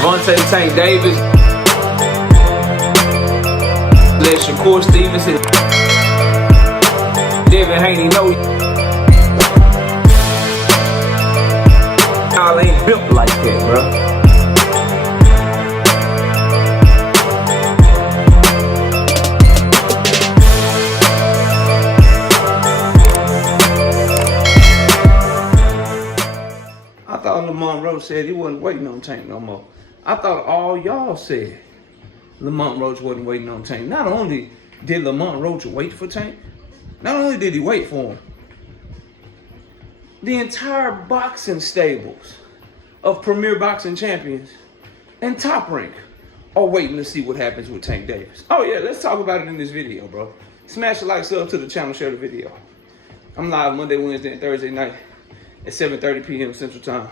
Gervonta, Tank Davis, let Shakur Stevenson, Devin Haney know y'all ain't built like that, bro. I thought Lamont Roach said he wasn't waiting on Tank no more. I thought all y'all said Lamont Roach wasn't waiting on Tank. Not only did Lamont Roach wait for Tank, not only did he wait for him, the entire boxing stables of premier boxing champions and Top Rank are waiting to see what happens with Tank Davis. Oh yeah, let's talk about it in this video, bro. Smash the like, sub to the channel, share the video. I'm live Monday, Wednesday, and Thursday night at 7:30 p.m. Central Time.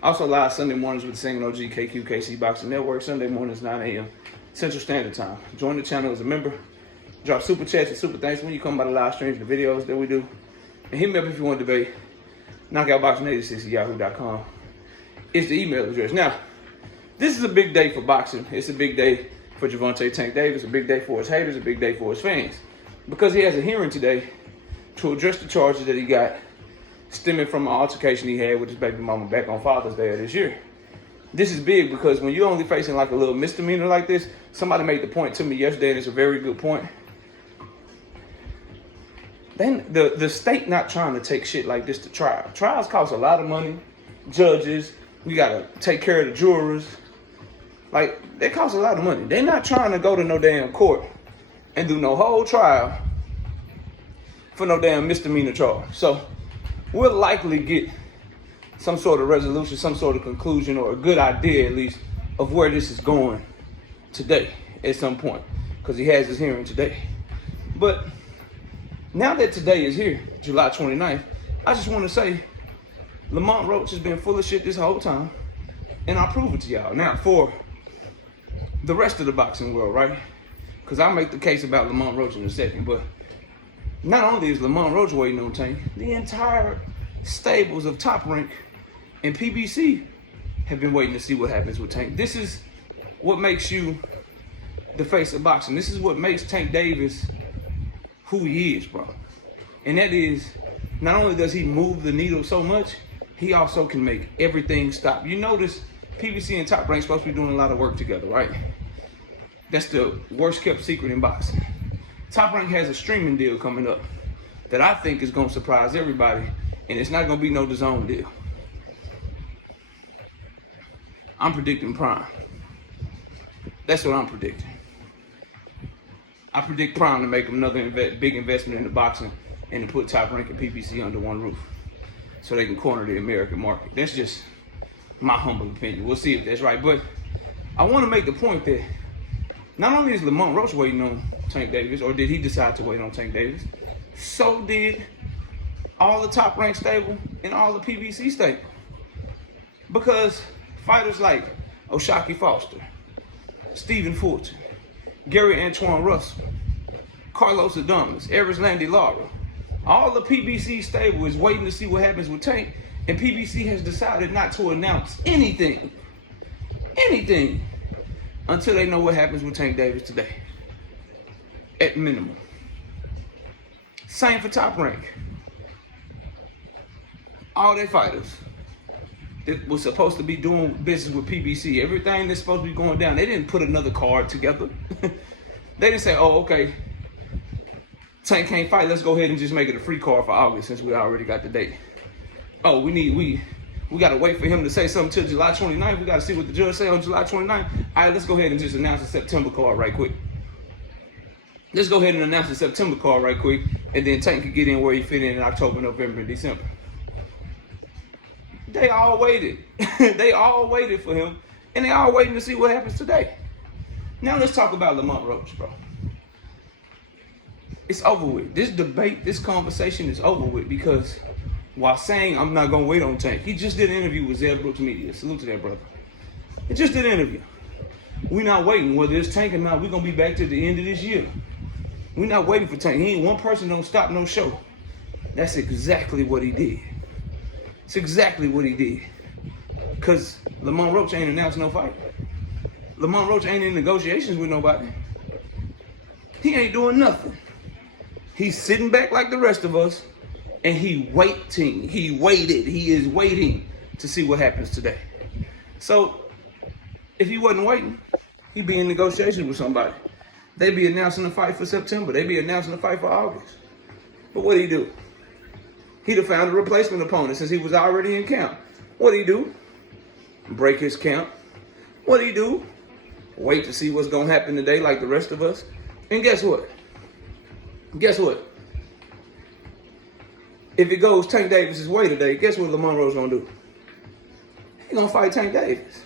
Also live Sunday mornings with the Singing OG KQKC Boxing Network. Sunday mornings 9 a.m. Central Standard Time. Join the channel as a member. Drop super chats and super thanks when you come by the live streams and the videos that we do. And hit me up if you want to debate. KnockoutBoxing86@yahoo.com. It's the email address. Now, this is a big day for boxing. It's a big day for Gervonta Tank Davis. A big day for his haters. A big day for his fans. Because he has a hearing today to address the charges that he got stemming from an altercation he had with his baby mama back on Father's Day of this year. This is big because when you're only facing like a little misdemeanor like this, somebody made the point to me yesterday, and it's a very good point. Then the state not trying to take shit like this to trial. Trials cost a lot of money. Judges, we gotta take care of the jurors. Like, they cost a lot of money. They're not trying to go to no damn court and do no whole trial for no damn misdemeanor charge. So we'll likely get some sort of resolution, some sort of conclusion, or a good idea at least of where this is going today at some point, because he has his hearing today. But now that today is here, July 29th, I just want to say Lamont Roach has been full of shit this whole time, and I'll prove it to y'all. Now, for the rest of the boxing world, right? Because I'll make the case about Lamont Roach in a second, but not only is Lamont Roach waiting on Tank, the entire stables of Top Rank and PBC have been waiting to see what happens with Tank. This is what makes you the face of boxing. This is what makes Tank Davis who he is, bro. And that is, not only does he move the needle so much, he also can make everything stop. You notice PBC and Top Rank supposed to be doing a lot of work together, right? That's the worst kept secret in boxing. Top Rank has a streaming deal coming up that I think is going to surprise everybody, and it's not going to be no DAZN deal. I'm predicting Prime. That's what I'm predicting. I predict Prime to make another big investment in the boxing and to put Top Rank and PBC under one roof so they can corner the American market. That's just my humble opinion. We'll see if that's right. But I want to make the point that not only is Lamont Roach waiting on Tank Davis, or did he decide to wait on Tank Davis, so did all the Top Rank stable and all the PBC stable. Because fighters like O'Shaquie Foster, Stephen Fulton, Gary Antoine Russell, Carlos Adames, Eris Landy Lara, all the PBC stable is waiting to see what happens with Tank, and PBC has decided not to announce anything until they know what happens with Tank Davis today, at minimum. Same for Top Rank. All their fighters that was supposed to be doing business with PBC, everything that's supposed to be going down, they didn't put another card together. They didn't say, oh, okay, Tank can't fight, let's go ahead and just make it a free card for August since we already got the date. Oh, we got to wait for him to say something till July 29th. We got to see what the judge say on July 29th. All right, let's go ahead and just announce the September card right quick. Let's go ahead and announce the September card right quick, and then Tank can get in where he fit in October, November, and December. They all waited. They all waited for him, and they all waiting to see what happens today. Now let's talk about Lamont Roach, bro. It's over with. This debate, this conversation is over with, because while saying I'm not going to wait on Tank, he just did an interview with Zeb Brooks Media. Salute to that brother. He just did an interview. We're not waiting. Whether it's Tank or not, we're going to be back to the end of this year. We're not waiting for Tank. He ain't one person don't stop no show. That's exactly what he did. It's exactly what he did. Because Lamont Roach ain't announced no fight. Lamont Roach ain't in negotiations with nobody. He ain't doing nothing. He's sitting back like the rest of us, and he waiting. He waited. He is waiting to see what happens today. So, if he wasn't waiting, he'd be in negotiations with somebody. They'd be announcing a fight for September. They'd be announcing a fight for August. But what'd he do? He'd have found a replacement opponent since he was already in camp. What'd he do? Break his camp. What'd he do? Wait to see what's gonna happen today like the rest of us. And guess what? Guess what? If it goes Tank Davis' way today, guess what Lamont Roach gonna do? He's gonna fight Tank Davis.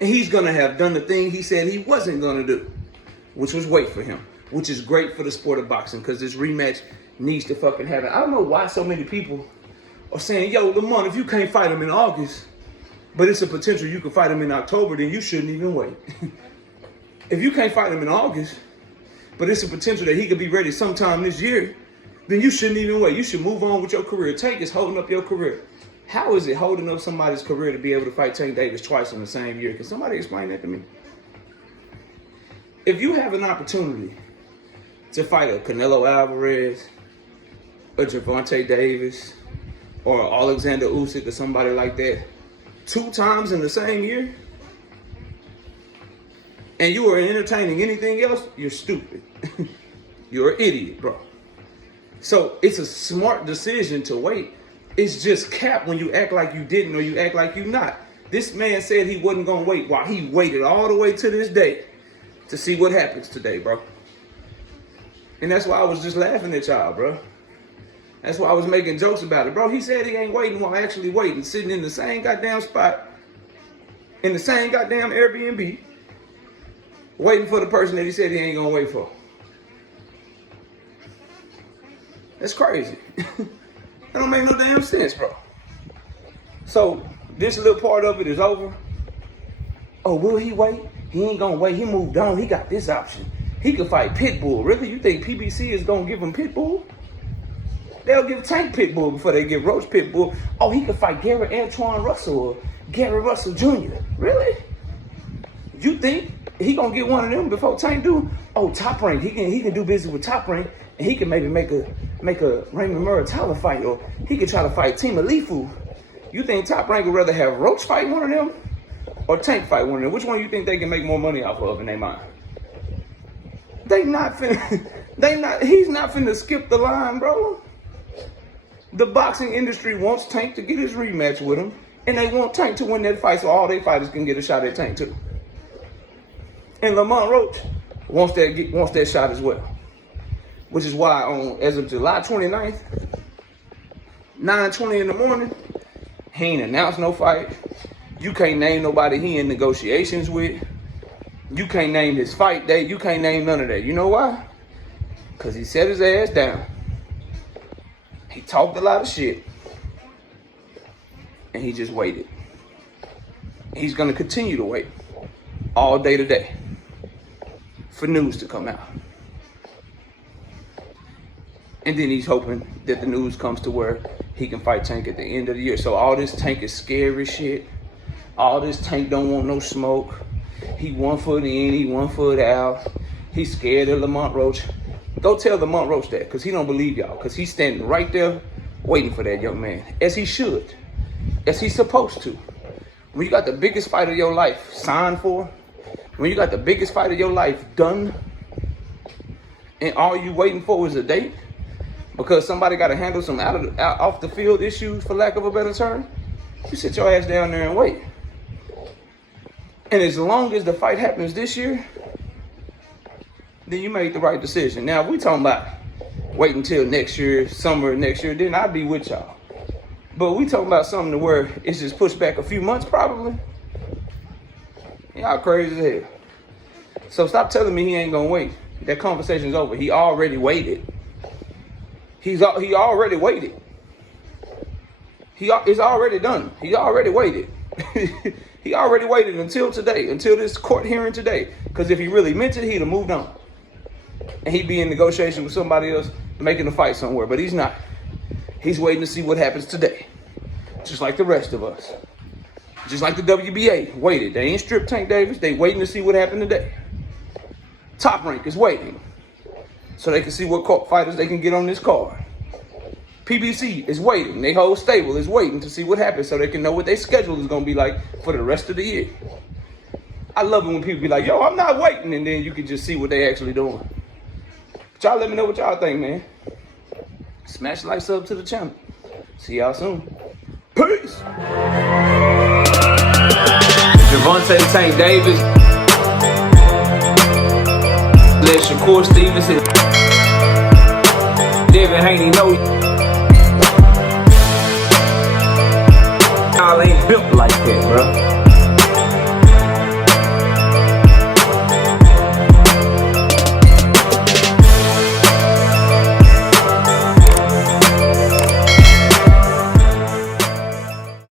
And he's gonna have done the thing he said he wasn't gonna do, which was wait for him, which is great for the sport of boxing because this rematch needs to fucking happen. I don't know why so many people are saying, yo, Lamont, if you can't fight him in August, but it's a potential you can fight him in October, then you shouldn't even wait. If you can't fight him in August, but it's a potential that he could be ready sometime this year, then you shouldn't even wait. You should move on with your career. Tank is holding up your career. How is it holding up somebody's career to be able to fight Tank Davis twice in the same year? Can somebody explain that to me? If you have an opportunity to fight a Canelo Alvarez, a Gervonta Davis, or Alexander Usyk or somebody like that 2 times in the same year, and you are entertaining anything else, you're stupid. You're an idiot, bro. So it's a smart decision to wait. It's just cap when you act like you didn't or you act like you not. This man said he wasn't gonna wait while he waited all the way to this day to see what happens today, bro. And that's why I was just laughing at y'all, bro. That's why I was making jokes about it. Bro, he said he ain't waiting while actually waiting, sitting in the same goddamn spot, in the same goddamn Airbnb, waiting for the person that he said he ain't gonna wait for. That's crazy. That don't make no damn sense, bro. So, this little part of it is over. Oh, will he wait? He ain't gonna wait. He moved on. He got this option. He could fight Pitbull. Really? You think PBC is gonna give him Pitbull? They'll give Tank Pitbull before they give Roach Pitbull. Oh, he could fight Garrett Antoine Russell or Garrett Russell Jr. Really? You think he gonna get one of them before Tank do? Oh, Top Rank. He can do business with Top Rank, and he can maybe make a Raymond Muratalla fight, or he could try to fight Tima Lifu. You think Top Rank would rather have Roach fight one of them or Tank fight one of them? Which one do you think they can make more money off of in their mind? He's not finna skip the line, bro. The boxing industry wants Tank to get his rematch with him, and they want Tank to win that fight so all their fighters can get a shot at Tank too. And Lamont Roach wants that shot as well. Which is why as of July 29th, 9:20 in the morning, he ain't announced no fight. You can't name nobody he in negotiations with. You can't name his fight date. You can't name none of that. You know why? Because he set his ass down. He talked a lot of shit. And he just waited. He's going to continue to wait all day today for news to come out. And then he's hoping that the news comes to where he can fight Tank at the end of the year. So all this Tank is scary shit. All this Tank don't want no smoke. He 1 foot in, he 1 foot out. He's scared of Lamont Roach. Go tell Lamont Roach that, because he don't believe y'all. Because he's standing right there waiting for that young man. As he should. As he's supposed to. When you got the biggest fight of your life signed for, when you got the biggest fight of your life done, and all you waiting for is a date, because somebody got to handle some off the field issues, for lack of a better term, you sit your ass down there and wait. And as long as the fight happens this year, then you made the right decision. Now, if we talking about wait until next year, summer next year, then I'd be with y'all. But we talking about something to where it's just pushed back a few months probably. Y'all crazy as hell. So stop telling me he ain't gonna wait. That conversation's over. He already waited. He already waited. It's already done. He already waited. He already waited until today, until this court hearing today. Because if he really meant it, he'd have moved on. And he'd be in negotiation with somebody else making a fight somewhere. But he's not. He's waiting to see what happens today. Just like the rest of us. Just like the WBA, waited. They ain't stripped Tank Davis. They waiting to see what happened today. Top Rank is waiting so they can see what fighters they can get on this card. PBC is waiting. They whole stable is waiting to see what happens so they can know what their schedule is going to be like for the rest of the year. I love it when people be like, yo, I'm not waiting, and then you can just see what they actually doing. But y'all let me know what y'all think, man. Smash like sub to the channel. See y'all soon. Peace. Gervonta Tank Davis. Let Shakur Stevenson. Devin Haney know y'all ain't built like